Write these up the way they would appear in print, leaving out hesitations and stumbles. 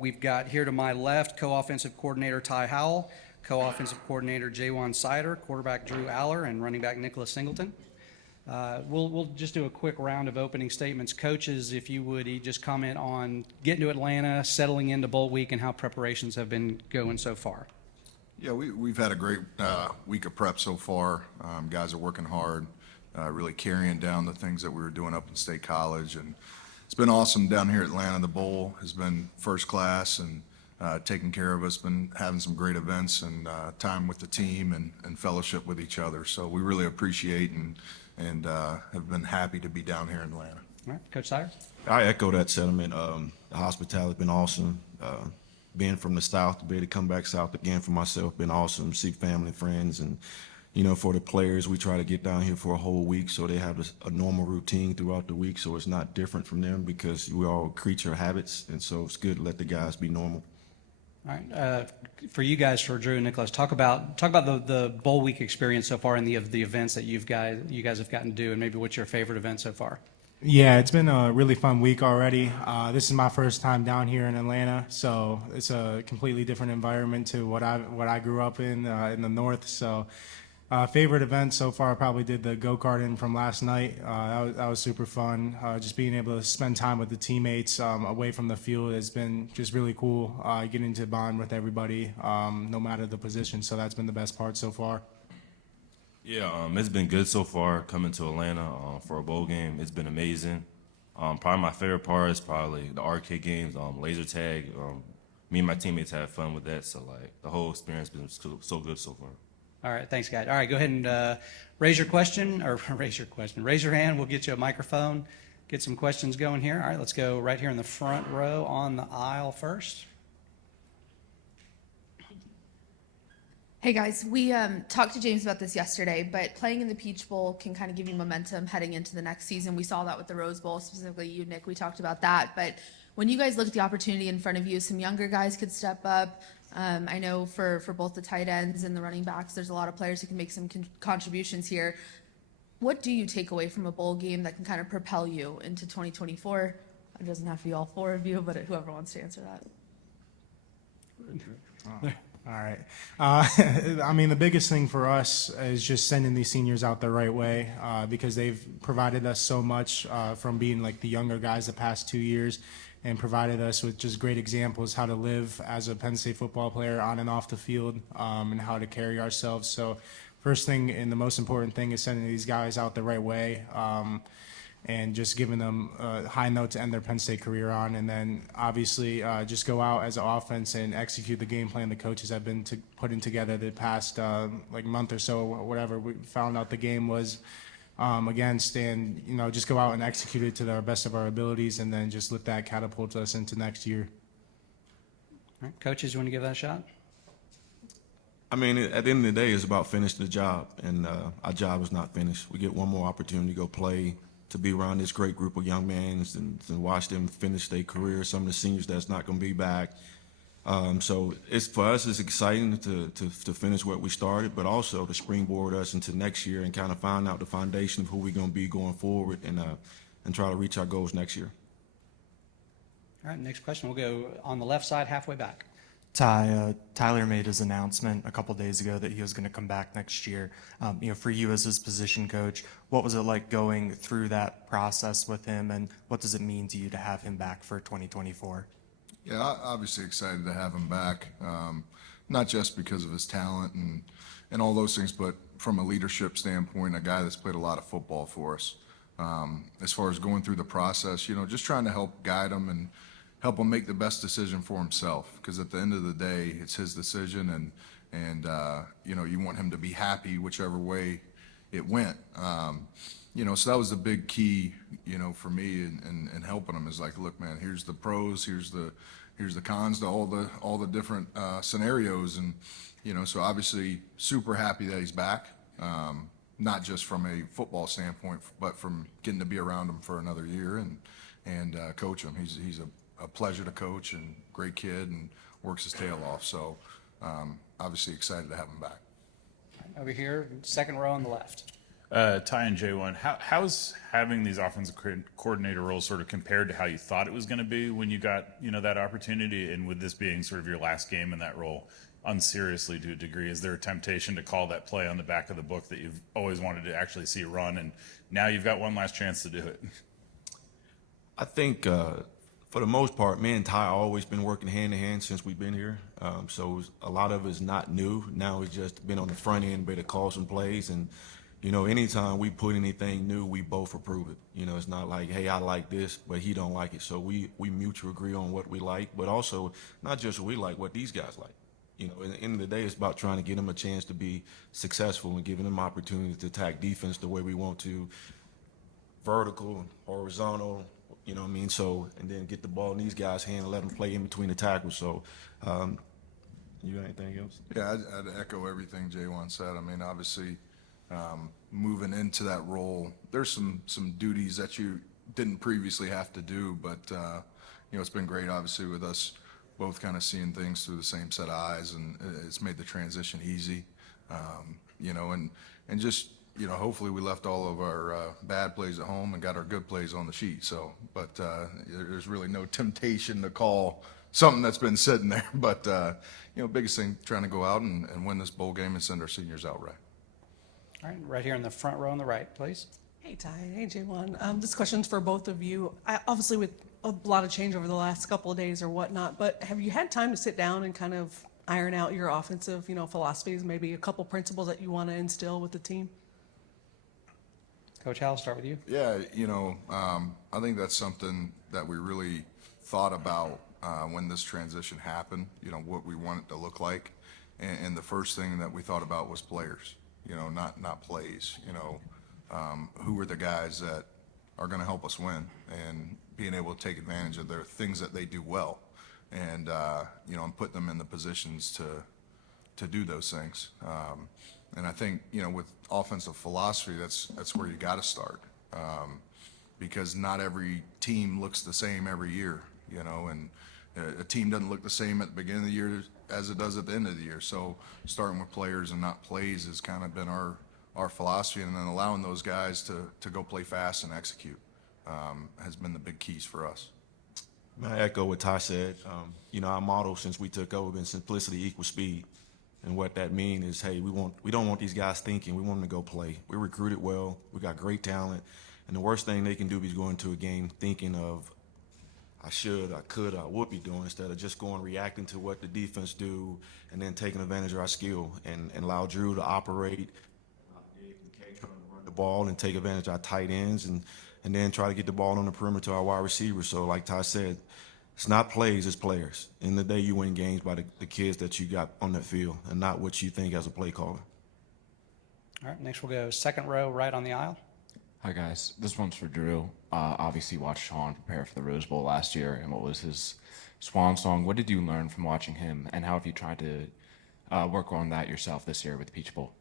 We've got here to my left co-offensive coordinator Ty Howle, co-offensive coordinator Jaywan Seider, quarterback Drew Allar, and running back Nicholas Singleton. We'll just do a quick round of opening statements. Coaches, if you would just comment on getting to Atlanta, settling into bowl week, and how preparations have been going so far. Yeah, we've had a great week of prep so far. Guys are working hard, really carrying down the things that we were doing up in State College, and it's been awesome down here at Atlanta. The bowl has been first class and taking care of us, been having some great events and time with the team and fellowship with each other. So we really appreciate and have been happy to be down here in Atlanta. All right, Coach Seider. I echo that sentiment. The hospitality has been awesome. Being from the South, to be able to come back South again for myself, been awesome. See family, friends, and for the players, we try to get down here for a whole week so they have a normal routine throughout the week, so it's not different from them because we all creature habits, and so it's good to let the guys be normal. All right, for you guys, for Drew and Nicholas, talk about the bowl week experience so far and the events that you guys have gotten to do, and maybe what's your favorite event so far. Yeah, it's been a really fun week already. This is my first time down here in Atlanta, so it's a completely different environment to what I grew up in the North. So, favorite event so far, I probably did the go-karting from last night. That was super fun. Just being able to spend time with the teammates away from the field has been just really cool. Getting to bond with everybody, no matter the position. So that's been the best part so far. Yeah, it's been good so far coming to Atlanta for a bowl game. It's been amazing. Probably my favorite part is probably the arcade games, laser tag. Me and my teammates had fun with that, so the whole experience has been so good so far. All right, thanks, guys. All right, go ahead and raise your hand. We'll get you a microphone, get some questions going here. All right, let's go right here in the front row on the aisle first. Hey guys, we talked to James about this yesterday, but playing in the Peach Bowl can kind of give you momentum heading into the next season. We saw that with the Rose Bowl, specifically you, Nick, we talked about that. But when you guys look at the opportunity in front of you, some younger guys could step up. I know for both the tight ends and the running backs, there's a lot of players who can make some contributions here. What do you take away from a bowl game that can kind of propel you into 2024? It doesn't have to be all four of you, but whoever wants to answer that. All right. I mean, the biggest thing for us is just sending these seniors out the right way because they've provided us so much from being like the younger guys the past 2 years and provided us with just great examples how to live as a Penn State football player on and off the field and how to carry ourselves. So first thing and the most important thing is sending these guys out the right way. And just giving them a high note to end their Penn State career on. And then obviously just go out as an offense and execute the game plan the coaches have been putting together the past month or so, or whatever we found out the game was against, and just go out and execute it to the best of our abilities, and then just let that catapult us into next year. All right, coaches, you want to give that a shot? I mean, at the end of the day, it's about finishing the job, and our job is not finished. We get one more opportunity to go play, to be around this great group of young men and watch them finish their career. Some of the seniors that's not going to be back. So for us, it's exciting to finish what we started, but also to springboard us into next year and kind of find out the foundation of who we're going to be going forward and try to reach our goals next year. All right, next question. We'll go on the left side, halfway back. Tyler made his announcement a couple days ago that he was going to come back next year. For you as his position coach, what was it like going through that process with him, and what does it mean to you to have him back for 2024? Yeah, obviously excited to have him back, not just because of his talent and all those things, but from a leadership standpoint, a guy that's played a lot of football for us. As far as going through the process, just trying to help guide him and help him make the best decision for himself, because at the end of the day, it's his decision, and you want him to be happy whichever way it went. So that was the big key, for me in helping him, is like, look, man, here's the pros, here's the cons to all the different scenarios, and so obviously super happy that he's back, not just from a football standpoint, but from getting to be around him for another year and coach him. He's a pleasure to coach, and great kid, and works his tail off. So obviously excited to have him back. Over here, second row on the left. Ty and J1, how's having these offensive coordinator roles sort of compared to how you thought it was going to be when you got, that opportunity? And with this being sort of your last game in that role, unseriously to a degree, is there a temptation to call that play on the back of the book that you've always wanted to actually see run, and now you've got one last chance to do it? I think for the most part, me and Ty always been working hand in hand since we've been here. So a lot of it's not new. Now it's just been on the front end, but to call some plays. And, anytime we put anything new, we both approve it. It's not like, hey, I like this, but he don't like it. So we mutually agree on what we like, but also not just what we like, what these guys like. At the end of the day, it's about trying to give them a chance to be successful and giving them opportunities to attack defense the way we want to, vertical, horizontal, you know what I mean? So, and then get the ball in these guys' hand and let them play in between the tackles. So, you got anything else? Yeah, I'd echo everything J1 said. I mean, obviously, moving into that role, there's some duties that you didn't previously have to do, but it's been great, obviously, with us both kind of seeing things through the same set of eyes, and it's made the transition easy. And just hopefully we left all of our bad plays at home and got our good plays on the sheet. So, but there's really no temptation to call something that's been sitting there. But biggest thing, trying to go out and win this bowl game and send our seniors out right. All right, right here in the front row on the right, please. Hey, Ty. Hey, J1. This question's for both of you. Obviously, with a lot of change over the last couple of days or whatnot, but have you had time to sit down and kind of iron out your offensive, philosophies, maybe a couple principles that you want to instill with the team? Coach Howle, start with you. Yeah, I think that's something that we really thought about when this transition happened, what we want it to look like. And the first thing that we thought about was players, not plays. Who are the guys that are going to help us win, and being able to take advantage of their things that they do well, and and put them in the positions to do those things. And I think with offensive philosophy, that's where you got to start, because not every team looks the same every year, and a team doesn't look the same at the beginning of the year as it does at the end of the year. So starting with players and not plays has kind of been our philosophy, and then allowing those guys to go play fast and execute has been the big keys for us. I echo what Ty said. Our motto since we took over been simplicity equals speed. And what that means is, hey, we don't want these guys thinking. We want them to go play. We recruited well. We got great talent. And the worst thing they can do is go into a game thinking of, I should, I could, I would be doing, instead of just going reacting to what the defense do and then taking advantage of our skill and allow Drew to operate, run the ball and take advantage of our tight ends and then try to get the ball on the perimeter to our wide receivers. So like Ty said, it's not plays, it's players. In the day, you win games by the kids that you got on that field and not what you think as a play caller. All right, next we'll go second row right on the aisle. Hi, guys. This one's for Drew. Obviously, watched Sean prepare for the Rose Bowl last year, and what was his swan song? What did you learn from watching him, and how have you tried to work on that yourself this year with the Peach Bowl?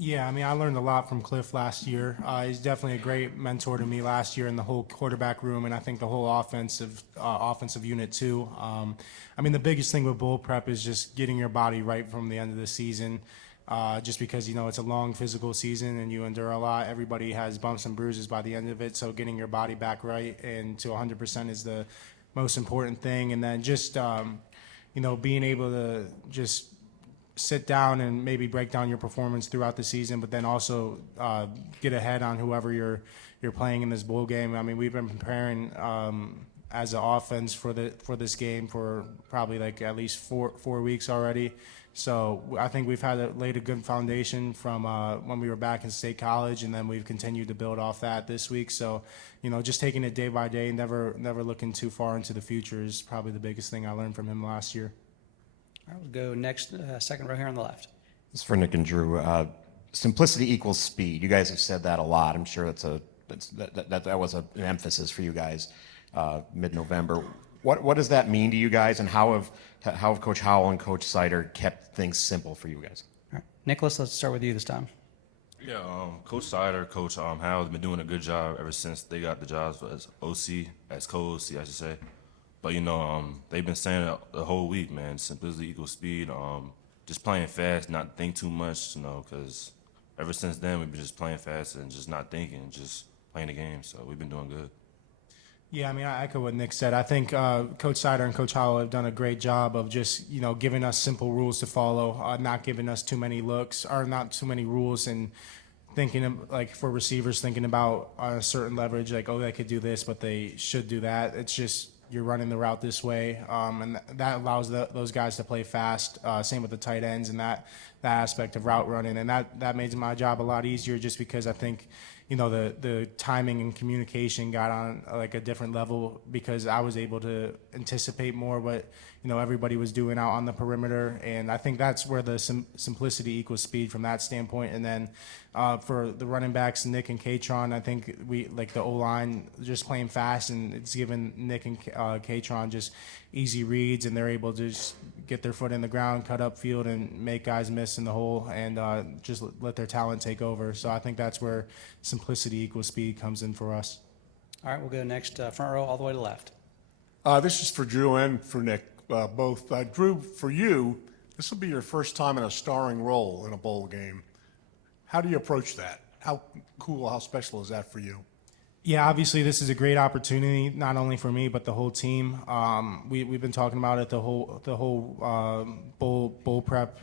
Yeah, I mean, I learned a lot from Cliff last year. He's definitely a great mentor to me last year in the whole quarterback room, and I think the whole offensive unit too. I mean, the biggest thing with bowl prep is just getting your body right from the end of the season. Just because, it's a long physical season and you endure a lot. Everybody has bumps and bruises by the end of it, so getting your body back right and to 100% is the most important thing. And then just, being able to just sit down and maybe break down your performance throughout the season, but then also get ahead on whoever you're playing in this bowl game. I mean, we've been preparing as an offense for this game for probably like at least four weeks already. So I think we've laid a good foundation from when we were back in State College, and then we've continued to build off that this week. So, just taking it day by day, never looking too far into the future is probably the biggest thing I learned from him last year. All right, we'll go next, second row here on the left. This is for Nick and Drew. Simplicity equals speed. You guys have said that a lot. I'm sure that was an emphasis for you guys mid-November. What does that mean to you guys, and how have Coach Howle and Coach Seider kept things simple for you guys? All right, Nicholas, let's start with you this time. Yeah, Coach Seider, Coach Howle have been doing a good job ever since they got the jobs as OC, as co-OC, I should say. But, they've been saying it the whole week, man, simplicity equals speed. Just playing fast, not think too much, because ever since then, we've been just playing fast and just not thinking, just playing the game. So we've been doing good. Yeah, I mean, I echo what Nick said. I think Coach Seider and Coach Howle have done a great job of just, giving us simple rules to follow, not giving us too many looks or not too many rules, and thinking like for receivers, thinking about a certain leverage, like, oh, they could do this, but they should do that. It's just you're running the route this way, and that allows those guys to play fast. Same with the tight ends and that aspect of route running, and that made my job a lot easier just because I think the timing and communication got on like a different level because I was able to anticipate more what everybody was doing out on the perimeter, and I think that's where the simplicity equals speed from that standpoint. And then for the running backs, Nick and Katron, I think we like the O-line just playing fast, and it's given Nick and Katron just easy reads, and they're able to just get their foot in the ground, cut up field, and make guys miss in the hole, and just let their talent take over. So I think that's where simplicity equals speed comes in for us. All right, we'll go next, front row all the way to left. This is for Drew and for Nick, both. Drew, for you, this will be your first time in a starring role in a bowl game. How do you approach that? How cool, how special is that for you? Yeah, obviously this is a great opportunity, not only for me but the whole team. We've been talking about it the whole bowl prep.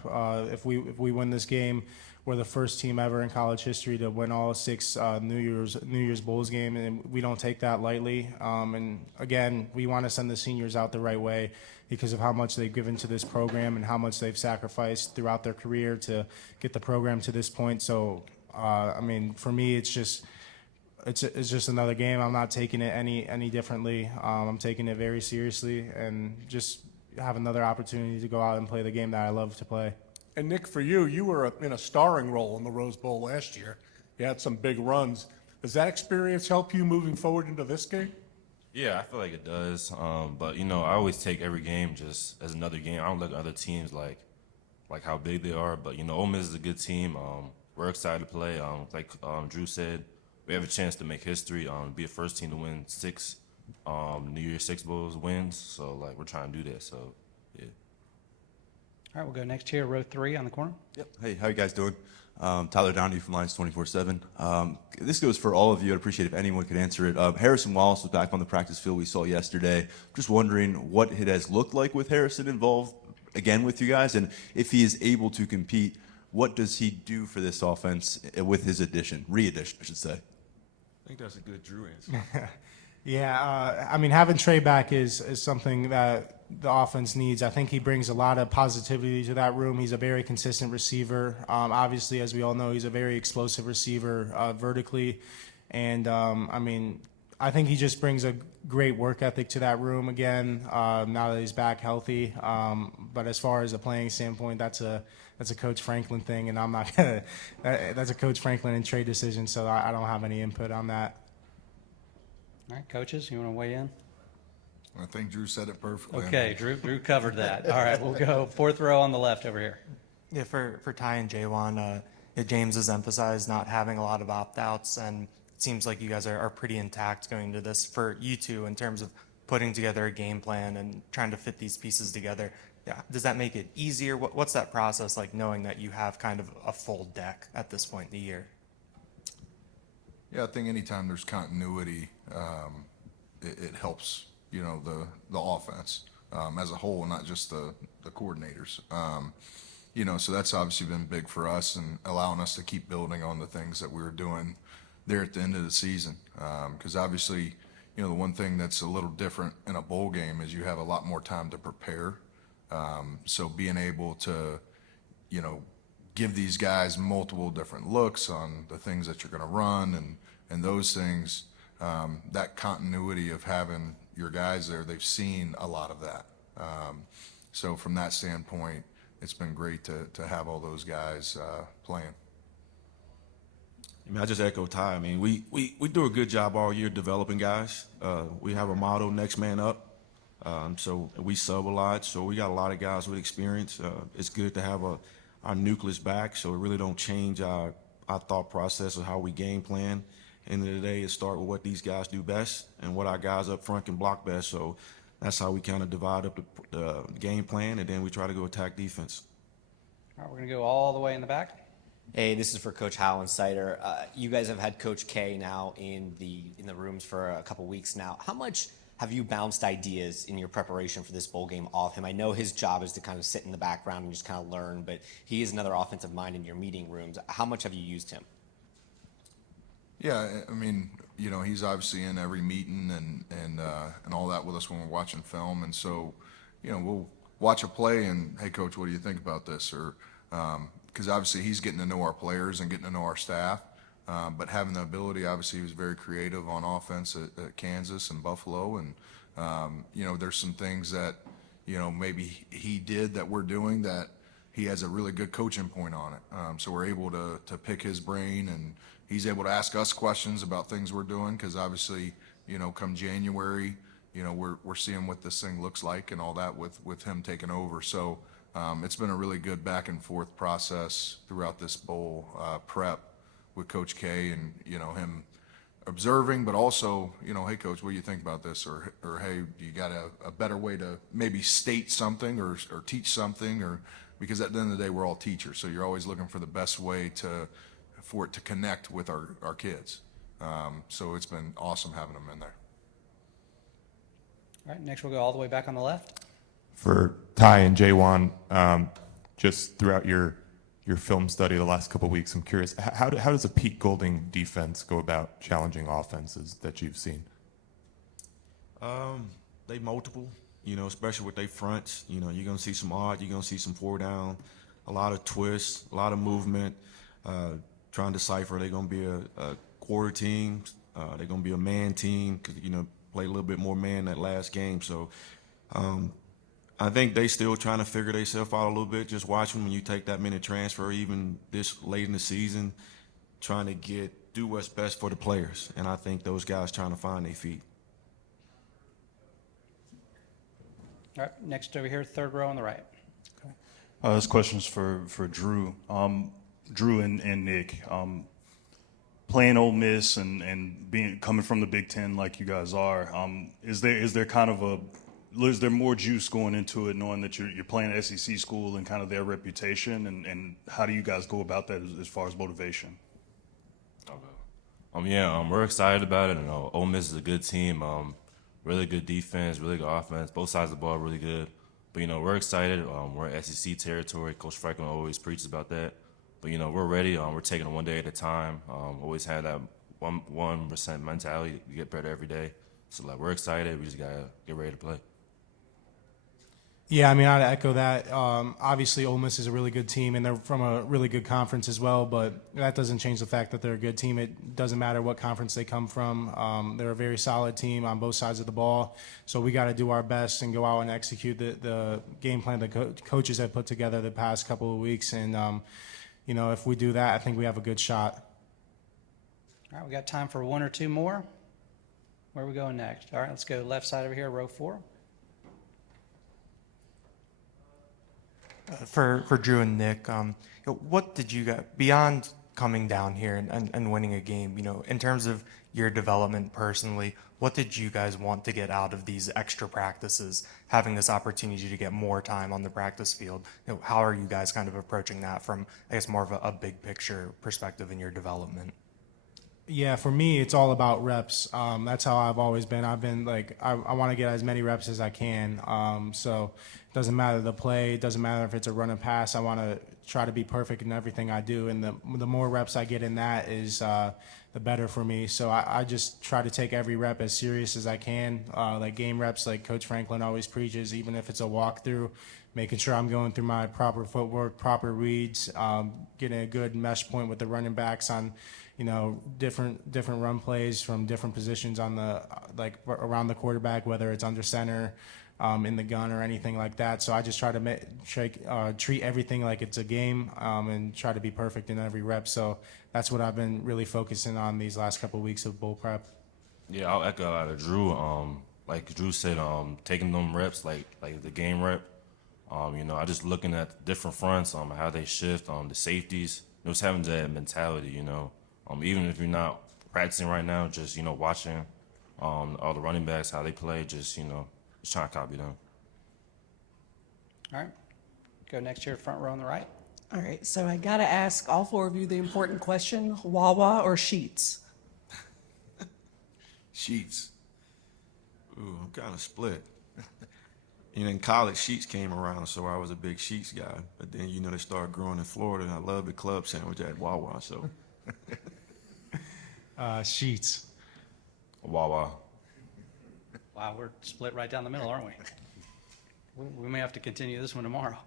If we win this game, we're the first team ever in college history to win all 6 New Year's Bowls game, and we don't take that lightly. And again, we want to send the seniors out the right way because of how much they've given to this program and how much they've sacrificed throughout their career to get the program to this point. So, I mean, for me, it's just another game. I'm not taking it any differently. I'm taking it very seriously and just have another opportunity to go out and play the game that I love to play. And Nick, for you, you were in a starring role in the Rose Bowl last year. You had some big runs. Does that experience help you moving forward into this game? Yeah, I feel like it does. But I always take every game just as another game. I don't look at other teams like how big they are. But Ole Miss is a good team. We're excited to play. Like Drew said, we have a chance to make history. Be a first team to win 6 New Year's 6 Bowls wins. So we're trying to do that. So yeah. All right, we'll go next here, row 3 on the corner. Yep. Hey, how you guys doing? Tyler Downey from Lions 24/7. This goes for all of you. I'd appreciate if anyone could answer it. Harrison Wallace was back on the practice field we saw yesterday. Just wondering what it has looked like with Harrison involved again with you guys, and if he is able to compete, what does he do for this offense with his re-addition, I should say? I think that's a good Drew answer. Yeah, I mean, having Trey back is something that the offense needs. I think he brings a lot of positivity to that room. He's a very consistent receiver. Obviously, as we all know, he's a very explosive receiver vertically. And, I mean, I think he just brings a great work ethic to that room again, now that he's back healthy. But as far as a playing standpoint, that's a Coach Franklin thing, and I'm not going to – that's a Coach Franklin and Trey decision, so I don't have any input on that. All right, coaches, you want to weigh in? I think Drew said it perfectly. Okay, Drew covered that. All right, we'll go 4th row on the left over here. Yeah, for Ty and Jaywan, James has emphasized not having a lot of opt-outs, and it seems like you guys are pretty intact going into this for you two in terms of putting together a game plan and trying to fit these pieces together. Yeah, does that make it easier? What's that process like, knowing that you have kind of a full deck at this point in the year? Yeah, I think anytime there's continuity, it helps, the offense as a whole, not just the coordinators. So that's obviously been big for us and allowing us to keep building on the things that we were doing there at the end of the season. Because obviously, the one thing that's a little different in a bowl game is you have a lot more time to prepare. So being able to, give these guys multiple different looks on the things that you're going to run and those things, that continuity of having your guys there, they've seen a lot of that. So from that standpoint, it's been great to have all those guys playing. I mean, I just echo Ty. I mean, we do a good job all year developing guys. We have a motto, next man up. So we sub a lot. So we got a lot of guys with experience. It's good to have our nucleus back, so we really don't change our thought process of how we game plan. End of the day, it starts with what these guys do best and what our guys up front can block best. So that's how we kind of divide up the game plan, and then we try to go attack defense. All right, we're going to go all the way in the back. Hey, this is for Coach Howle and Seider. You guys have had Coach K now in the rooms for a couple weeks now. How much have you bounced ideas in your preparation for this bowl game off him? I know his job is to kind of sit in the background and just kind of learn, but he is another offensive mind in your meeting rooms. How much have you used him? Yeah, I mean, you know, he's obviously in every meeting and all that with us when we're watching film, and so, you know, we'll watch a play and, hey, coach, what do you think about this? Or because obviously he's getting to know our players and getting to know our staff, but having the ability, obviously, he was very creative on offense at Kansas and Buffalo, and you know, there's some things that, you know, maybe he did that we're doing that he has a really good coaching point on it. So we're able to pick his brain, and he's able to ask us questions about things we're doing, because obviously, you know, come January, you know, we're seeing what this thing looks like and all that with him taking over. So it's been a really good back and forth process throughout this bowl prep with Coach K, and, you know, him observing, but also, you know, hey, coach, what do you think about this? Or hey, you got a better way to maybe state something or teach something, or because at the end of the day, we're all teachers. So you're always looking for the best way for it to connect with our kids. So it's been awesome having them in there. All right, next we'll go all the way back on the left. For Ty and Jaywan, just throughout your film study the last couple of weeks, I'm curious, how does a Pete Golding defense go about challenging offenses that you've seen? They multiple, you know, especially with their fronts. You know, you're going to see some odd, you're going to see some four down, a lot of twists, a lot of movement, trying to decipher they're going to be a quarter team, they're going to be a man team, because, you know, play a little bit more man that last game. So I think they still trying to figure themselves out a little bit, just watching when you take that many transfer, even this late in the season, trying to do what's best for the players. And I think those guys trying to find their feet. All right, next over here, third row on the right. This question's for Drew. Drew and Nick. Playing Ole Miss and coming from the Big Ten like you guys are, is there more juice going into it, knowing that you're playing at SEC school and kind of their reputation, and how do you guys go about that as far as motivation? We're excited about it. Ole Miss is a good team. Really good defense, really good offense. Both sides of the ball really good. But, you know, we're excited. We're in SEC territory. Coach Franklin always preaches about that. But, you know, we're ready. We're taking it one day at a time. Always had that 1% mentality. You get better every day. So, like, we're excited. We just got to get ready to play. Yeah, I mean, I'd echo that. Obviously, Ole Miss is a really good team, and they're from a really good conference as well, but that doesn't change the fact that they're a good team. It doesn't matter what conference they come from. They're a very solid team on both sides of the ball, so we got to do our best and go out and execute the game plan the coaches have put together the past couple of weeks, and, you know, if we do that, I think we have a good shot. All right, we got time for one or two more. Where are we going next? All right, let's go left side over here, row 4. For Drew and Nick, what did you get beyond coming down here and winning a game? You know, in terms of your development personally, what did you guys want to get out of these extra practices, having this opportunity to get more time on the practice field? You know, how are you guys kind of approaching that from, I guess, more of a big picture perspective in your development? Yeah, for me, it's all about reps. That's how I've always been. I've been like, I want to get as many reps as I can. So it doesn't matter the play. It doesn't matter if it's a run and pass. I want to try to be perfect in everything I do. And the more reps I get in that is the better for me. So I just try to take every rep as serious as I can. Like game reps, like Coach Franklin always preaches, even if it's a walkthrough, making sure I'm going through my proper footwork, proper reads, getting a good mesh point with the running backs on, you know, different run plays from different positions on the around the quarterback, whether it's under center, in the gun or anything like that. So I just try to treat everything like it's a game, and try to be perfect in every rep. So that's what I've been really focusing on these last couple of weeks of bowl prep. Yeah, I'll echo out of Drew. Like Drew said, taking them reps, like the game rep. You know, I just looking at different fronts, how they shift, the safeties. Just having that mentality, you know. Even if you're not practicing right now, just, you know, watching all the running backs, how they play, just, you know, just trying to copy them. All right, go next here, front row on the right. All right, so I gotta ask all four of you the important question: Wawa or Sheets? Sheets. Ooh, I'm kind of split. In college, Sheets came around, so I was a big Sheets guy. But then, they started growing in Florida, and I love the club sandwich at Wawa, so. Sheets. Wawa. Wow, we're split right down the middle, aren't we? We may have to continue this one tomorrow.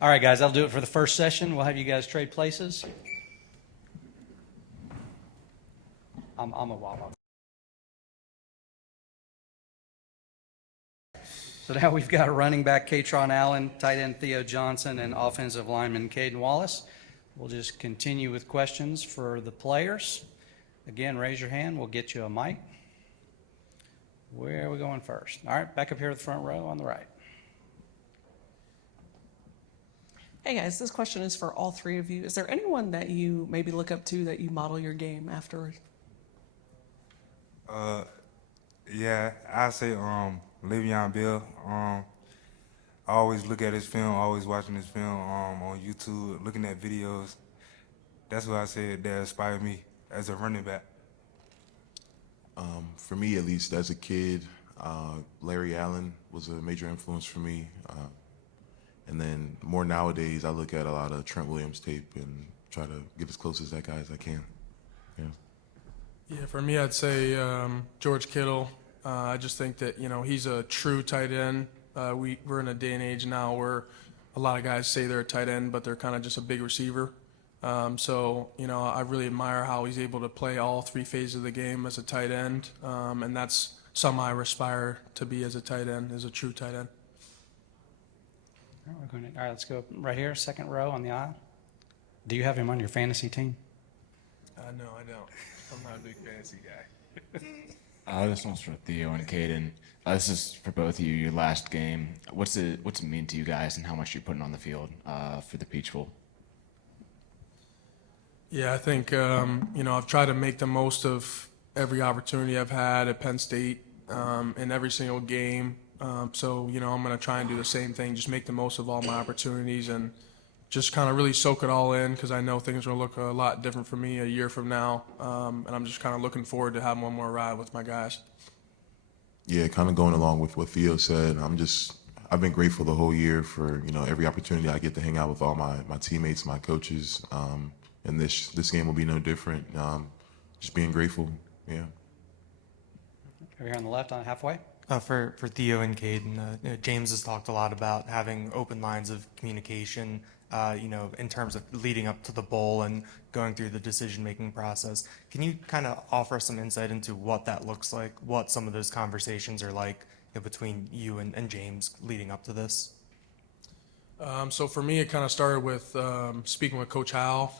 All right, guys, that'll do it for the first session. We'll have you guys trade places. I'm a Wawa. So now we've got running back Katron Allen, tight end Theo Johnson, and offensive lineman Caden Wallace. We'll just continue with questions for the players. Again, raise your hand. We'll get you a mic. Where are we going first? All right, back up here at the front row on the right. Hey guys, this question is for all three of you. Is there anyone that you maybe look up to that you model your game after? Yeah, I say Le'Veon Bell. I always look at his film, always watching his film on YouTube, looking at videos. That's what I said that inspired me as a running back. For me, at least as a kid, Larry Allen was a major influence for me. And then more nowadays, I look at a lot of Trent Williams tape and try to get as close as that guy as I can. Yeah. Yeah, for me, I'd say George Kittle. I just think that, he's a true tight end. We're in a day and age now where a lot of guys say they're a tight end, but they're kind of just a big receiver. So, I really admire how he's able to play all three phases of the game as a tight end. And that's something I aspire to be as a tight end, as a true tight end. All right, let's go right here, second row on the aisle. Do you have him on your fantasy team? No, I don't. I'm not a big fantasy guy. This one's for Theo and Caden. This is for both of you, your last game. What's it mean to you guys and how much you're putting on the field for the Peach Bowl? Yeah, I think, I've tried to make the most of every opportunity I've had at Penn State in every single game. So, I'm going to try and do the same thing, just make the most of all my opportunities and just kind of really soak it all in because I know things are going to look a lot different for me a year from now. And I'm just kind of looking forward to having one more ride with my guys. Yeah, kind of going along with what Theo said. I've been grateful the whole year for, every opportunity I get to hang out with all my teammates, my coaches. And this game will be no different. Just being grateful, yeah. Over here on the left, on halfway. For Theo and Caden, James has talked a lot about having open lines of communication, in terms of leading up to the bowl and going through the decision-making process. Can you kind of offer some insight into what that looks like, what some of those conversations are like between you and James leading up to this? So for me, it kind of started with speaking with Coach Howle.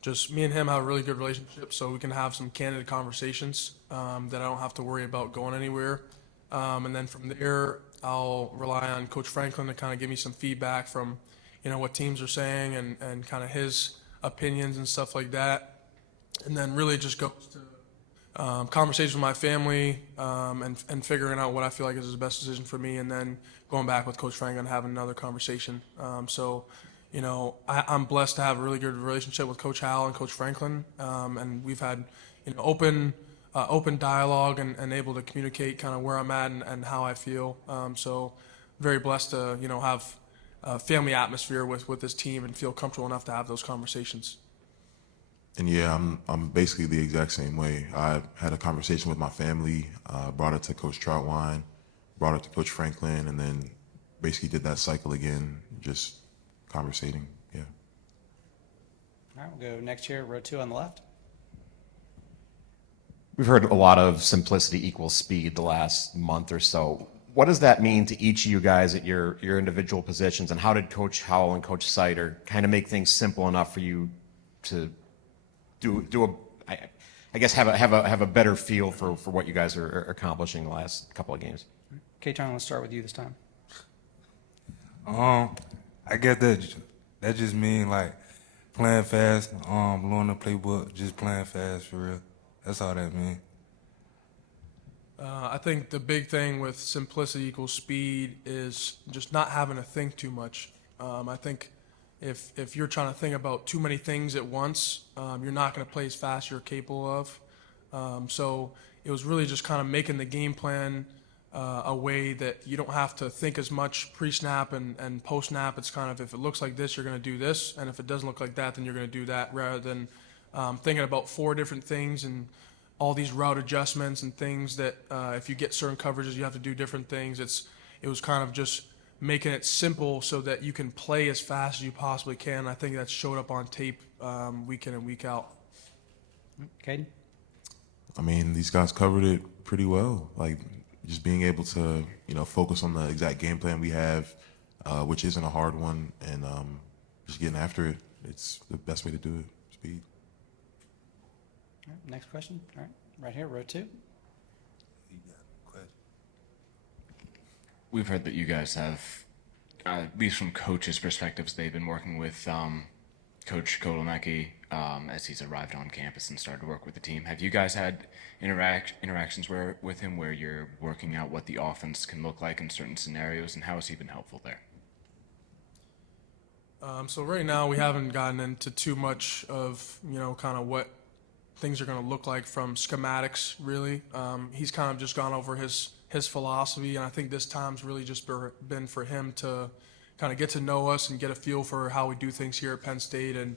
Just me and him have a really good relationship, so we can have some candid conversations that I don't have to worry about going anywhere. And then from there, I'll rely on Coach Franklin to kind of give me some feedback from, what teams are saying and kind of his opinions and stuff like that. And then really just goes to conversations with my family and figuring out what I feel like is the best decision for me, and then going back with Coach Franklin and having another conversation. I'm blessed to have a really good relationship with Coach Howle and Coach Franklin, and we've had open dialogue and able to communicate kind of where I'm at and how I feel. So very blessed to have a family atmosphere with this team and feel comfortable enough to have those conversations. And yeah, I'm basically the exact same way. I had a conversation with my family, brought it to Coach Troutwine, brought it to Coach Franklin, and then basically did that cycle again, just conversating, yeah. All right, we'll go next here, row 2 on the left. We've heard a lot of simplicity equals speed the last month or so. What does that mean to each of you guys at your individual positions, and how did Coach Howle and Coach Seider kind of make things simple enough for you to I guess have a better feel for what you guys are accomplishing the last couple of games? Katron, let's start with you this time. I guess that just mean like playing fast, blowing the playbook, just playing fast for real. That's all that mean. I think the big thing with simplicity equals speed is just not having to think too much. I think if you're trying to think about too many things at once, you're not going to play as fast as you're capable of. So it was really just kind of making the game plan a way that you don't have to think as much pre-snap and post-snap. It's kind of, if it looks like this, you're going to do this, and if it doesn't look like that, then you're going to do that, rather than thinking about 4 different things and all these route adjustments and things that if you get certain coverages, you have to do different things. It was kind of just making it simple so that you can play as fast as you possibly can. I think that showed up on tape week in and week out. Caden? I mean, these guys covered it pretty well. Like, just being able to, focus on the exact game plan we have, which isn't a hard one, and just getting after it. It's the best way to do it. Speed. All right, next question. All right, right here, row 2. We've heard that you guys have, at least from coaches' perspectives, they've been working with Coach Kotelnicki as he's arrived on campus and started to work with the team. Have you guys had interactions with him where you're working out what the offense can look like in certain scenarios, and how has he been helpful there? So right now we haven't gotten into too much of, kind of what things are going to look like from schematics, really. He's kind of just gone over his philosophy, and I think this time's really just been for him to kind of get to know us and get a feel for how we do things here at Penn State, and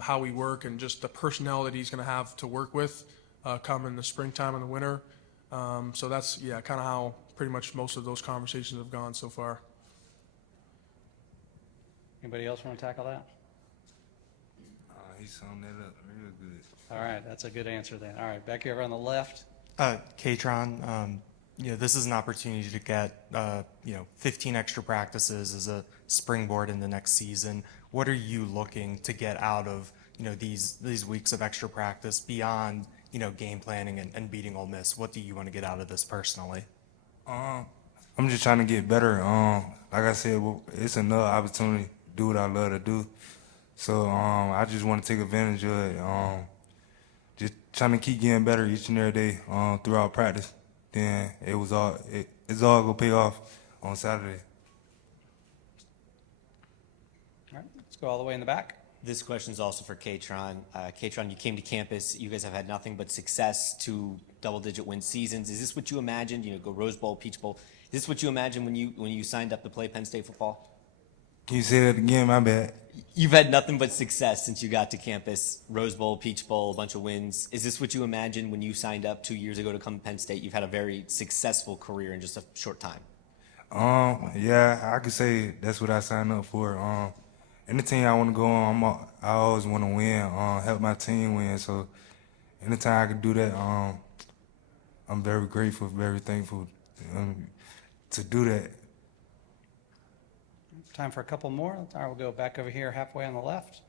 how we work, and just the personnel that he's going to have to work with come in the springtime and the winter. So that's, kind of how pretty much most of those conversations have gone so far. Anybody else want to tackle that? He summed that up real good. All right, that's a good answer then. All right, back here on the left. Katron, this is an opportunity to get 15 extra practices as a springboard in the next season. What are you looking to get out of these weeks of extra practice beyond game planning and beating Ole Miss? What do you want to get out of this personally? I'm just trying to get better. Like I said, it's another opportunity to do what I love to do. So I just want to take advantage of it. Just trying to keep getting better each and every day throughout practice. Then it's all gonna pay off on Saturday. All right, let's go all the way in the back. This question is also for Katron. Katron, you came to campus. You guys have had nothing but success, 2 double-digit win seasons. Is this what you imagined? Go Rose Bowl, Peach Bowl. Is this what you imagined when you signed up to play Penn State football? Can you say that again? My bad. You've had nothing but success since you got to campus. Rose Bowl, Peach Bowl, a bunch of wins. Is this what you imagined when you signed up 2 years ago to come to Penn State? You've had a very successful career in just a short time. Yeah, I could say that's what I signed up for. Anytime I want to go on, I always want to win, help my team win. So anytime I can do that, I'm very grateful, very thankful to do that. Time for a couple more. All right, we'll go back over here halfway on the left.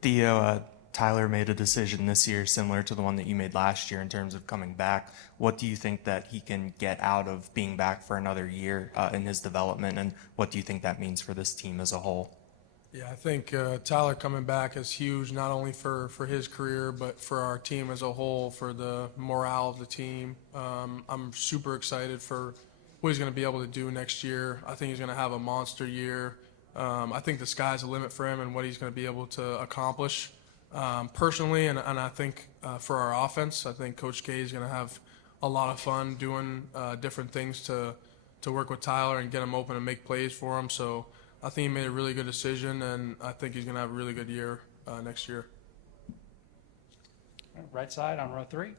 Theo, Tyler made a decision this year similar to the one that you made last year in terms of coming back. What do you think that he can get out of being back for another year in his development, and what do you think that means for this team as a whole? Yeah, I think Tyler coming back is huge, not only for his career, but for our team as a whole, for the morale of the team. I'm super excited for what he's going to be able to do next year. I think he's going to have a monster year. I think the sky's the limit for him and what he's going to be able to accomplish personally, and I think for our offense, I think Coach K is going to have a lot of fun doing different things to work with Tyler and get him open and make plays for him. So I think he made a really good decision, and I think he's going to have a really good year next year. Right side on row 3.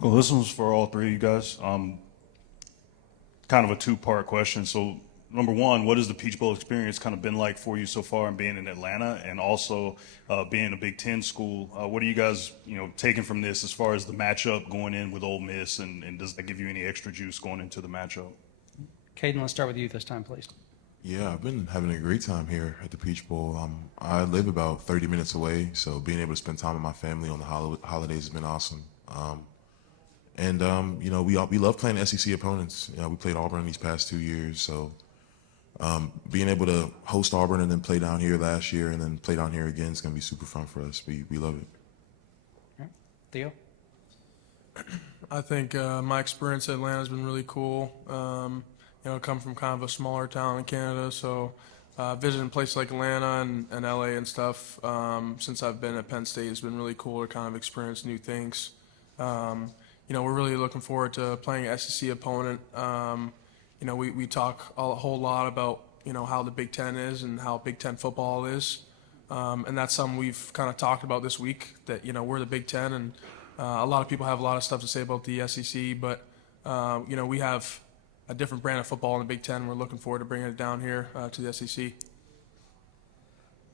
Well, this one's for all 3 of you guys. Kind of a 2-part question. So, number 1, what has the Peach Bowl experience kind of been like for you so far in being in Atlanta, and also being a Big Ten school? What are you guys, taking from this as far as the matchup going in with Ole Miss, and does that give you any extra juice going into the matchup? Caden, let's start with you this time, please. Yeah, I've been having a great time here at the Peach Bowl. I live about 30 minutes away, so being able to spend time with my family on the holidays has been awesome. We love playing SEC opponents. We played Auburn these past 2 years, so being able to host Auburn and then play down here last year and then play down here again is going to be super fun for us. We love it. All right. Theo? I think my experience at Atlanta has been really cool. You know, come from kind of a smaller town in Canada, so visiting places like Atlanta and LA and stuff since I've been at Penn State has been really cool to kind of experience new things. You know, we're really looking forward to playing an SEC opponent. You know, we talk a whole lot about, you know, how the Big Ten is and how Big Ten football is. And that's something we've kind of talked about this week, that, you know, we're the Big Ten, and a lot of people have a lot of stuff to say about the SEC, but, you know, we have a different brand of football in the Big Ten. We're looking forward to bringing it down here to the SEC.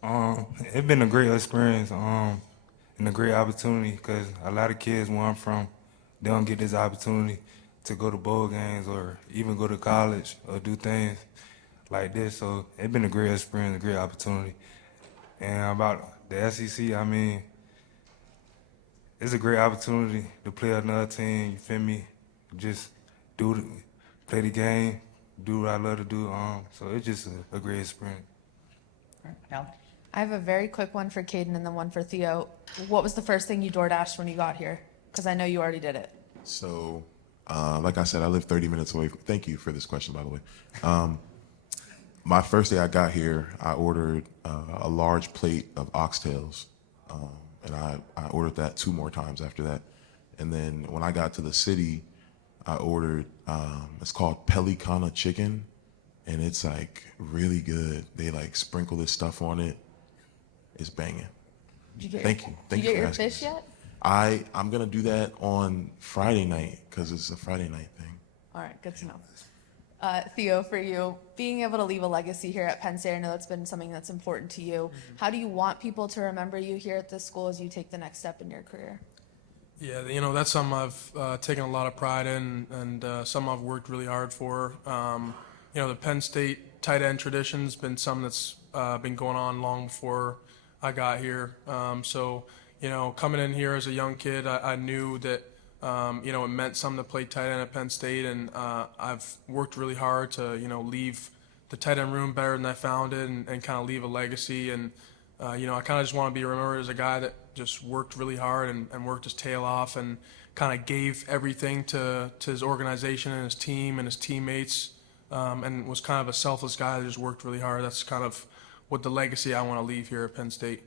It's been a great experience and a great opportunity, because a lot of kids where I'm from, they don't get this opportunity to go to bowl games or even go to college or do things like this. So it's been a great experience, a great opportunity. And about the SEC, I mean, it's a great opportunity to play another team, you feel me? Just play the game, do what I love to do. So it's just a great experience. All right, Allar? I have a very quick one for Caden and then one for Theo. What was the first thing you DoorDashed when you got here? Because I know you already did it. So, like I said, I live 30 minutes away. Thank you for this question, by the way. My first day I got here, I ordered a large plate of oxtails, and I ordered that 2 more times after that. And then when I got to the city, I ordered, it's called Pelicana chicken, and it's like really good. They like sprinkle this stuff on it. It's banging. Thank you. Did you get your fish yet? I'm gonna do that on Friday night, because it's a Friday night thing. All right, good to know. Theo, for you, being able to leave a legacy here at Penn State, I know that's been something that's important to you. How do you want people to remember you here at this school as you take the next step in your career? Yeah, you know, that's something I've taken a lot of pride in, and something I've worked really hard for. You know, the Penn State tight end tradition's been something that's been going on long before I got here. So, you know, coming in here as a young kid, I knew that, you know, it meant something to play tight end at Penn State, and I've worked really hard to, you know, leave the tight end room better than I found it, and kind of leave a legacy. And, you know, I kind of just want to be remembered as a guy that just worked really hard and worked his tail off and kind of gave everything to his organization and his team and his teammates, and was kind of a selfless guy that just worked really hard. That's kind of what the legacy I want to leave here at Penn State.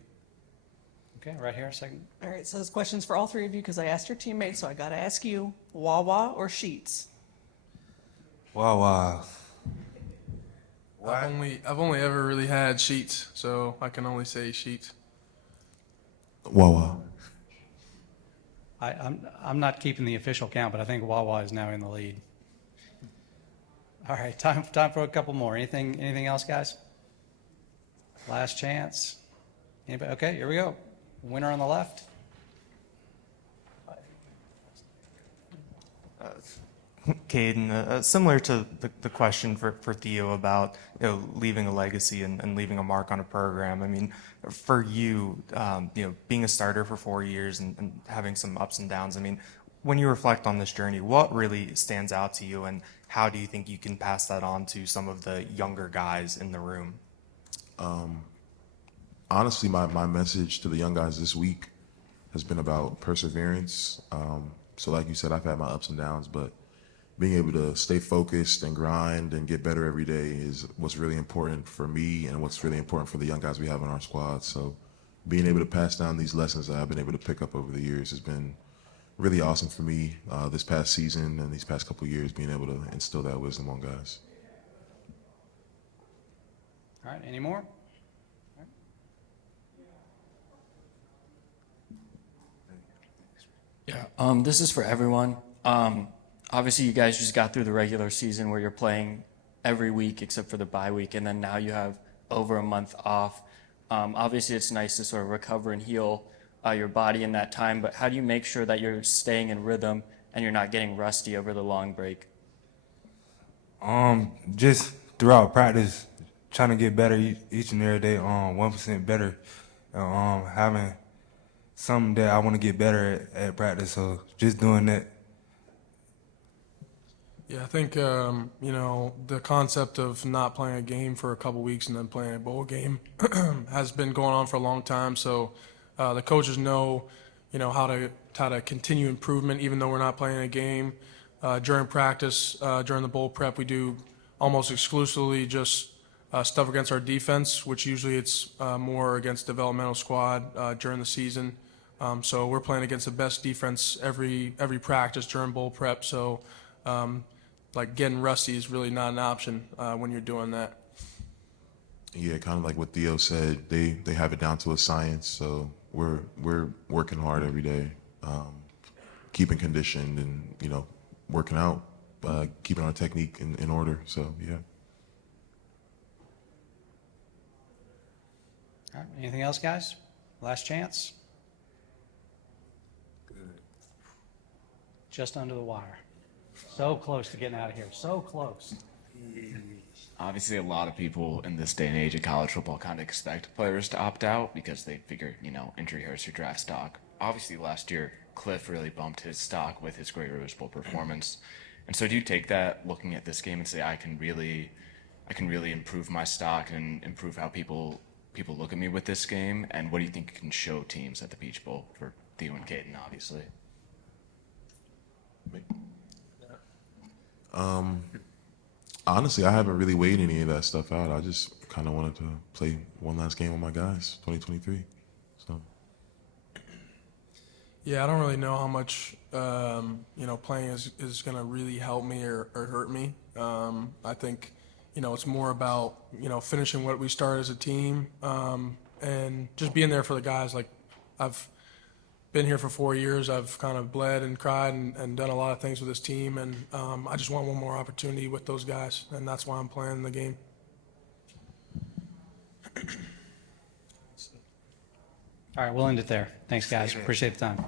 Okay, right here, second. All right, so this question's for all three of you because I asked your teammates, so I got to ask you, Wawa or Sheets? Wow. I've only ever really had Sheets, so I can only say Sheets. Wawa. I'm not keeping the official count, but I think Wawa is now in the lead. All right, time for a couple more. Anything else, guys? Last chance. Anybody? Okay, here we go. Winner on the left. Caden, similar to the question for Theo about, you know, leaving a legacy and leaving a mark on a program. I mean, for you, you know, being a starter for 4 years and having some ups and downs, I mean, when you reflect on this journey, what really stands out to you, and how do you think you can pass that on to some of the younger guys in the room? Honestly, my message to the young guys this week has been about perseverance. So like you said, I've had my ups and downs, but being able to stay focused and grind and get better every day is what's really important for me and what's really important for the young guys we have in our squad. So being able to pass down these lessons that I've been able to pick up over the years has been really awesome for me this past season and these past couple of years, being able to instill that wisdom on guys. All right, any more? Yeah, this is for everyone. Obviously, you guys just got through the regular season where you're playing every week except for the bye week, and then now you have over a month off. Obviously, it's nice to sort of recover and heal your body in that time, but how do you make sure that you're staying in rhythm and you're not getting rusty over the long break? Just throughout practice, trying to get better each and every day, 1% better, having something that I want to get better at practice, so just doing that. Yeah, I think, you know, the concept of not playing a game for a couple weeks and then playing a bowl game has been going on for a long time. So the coaches know, how to continue improvement even though we're not playing a game. During practice, during the bowl prep, we do almost exclusively just stuff against our defense, which usually it's more against developmental squad during the season. So we're playing against the best defense every practice during bowl prep. So like getting rusty is really not an option when you're doing that. Yeah, kind of like what Theo said, they have it down to a science. So we're working hard every day, keeping conditioned and working out, keeping our technique in order. So yeah. All right, anything else, guys? Last chance. Just under the wire. So close to getting out of here. So close. Obviously, a lot of people in this day and age of college football kind of expect players to opt out because they figure, injury hurts your draft stock. Obviously, last year, Cliff really bumped his stock with his great Rose Bowl performance. And so do you take that looking at this game and say, I can really improve my stock and improve how people look at me with this game? And what do you think can show teams at the Peach Bowl for Theo and Caden, obviously? Honestly, I haven't really weighed any of that stuff out. I just kind of wanted to play one last game with my guys, 2023. So. Yeah, I don't really know how much playing is going to really help me or hurt me. I think it's more about finishing what we started as a team and just being there for the guys. Like I've been here for 4 years. I've kind of bled and cried and done a lot of things with this team, and I just want one more opportunity with those guys, and that's why I'm playing the game. All right, we'll end it there. Thanks, guys. Appreciate the time.